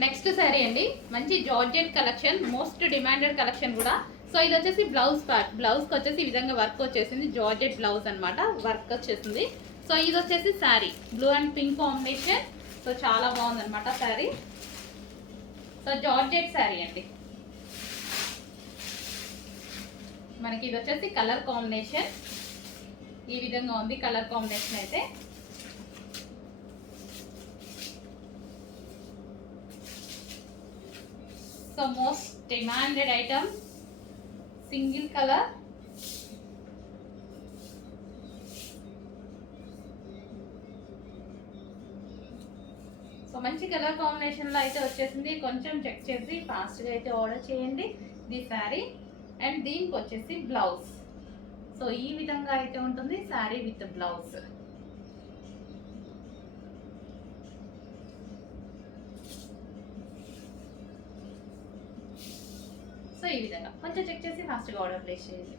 నెక్స్ట్ శారీ అండి, మంచి georgette collection, most demanded collection కూడా. సో ఇది వచ్చేసి బ్లౌజ్ పార్ట్. బ్లౌజ్కి వచ్చేసి ఈ విధంగా వర్క్ వచ్చేసింది, జార్జెట్ బ్లౌజ్ అనమాట, వర్క్ వచ్చేసింది. సో ఇది వచ్చేసి sari blue and pink combination. So చాలా బాగుందన్నమాట శారీ. సో జార్జెట్ శారీ అండి. మనకి ఇది వచ్చేసి కలర్ కాంబినేషన్ ఈ విధంగా ఉంది. కలర్ కాంబినేషన్ అయితే so most demanded item, single colour. So మంచి కలర్ కాంబినేషన్లో అయితే వచ్చేసింది. కొంచెం చెక్ చేసి ఫాస్ట్గా అయితే ఆర్డర్ చేయండి ది శారీ. అండ్ దీనికి వచ్చేసి బ్లౌజ్. సో ఈ విధంగా అయితే ఉంటుంది శారీ విత్ బ్లౌజ్. సో ఈ విధంగా కొంచెం చెక్ చేసి ఫాస్ట్గా ఆర్డర్ ప్లేస్ చేయండి.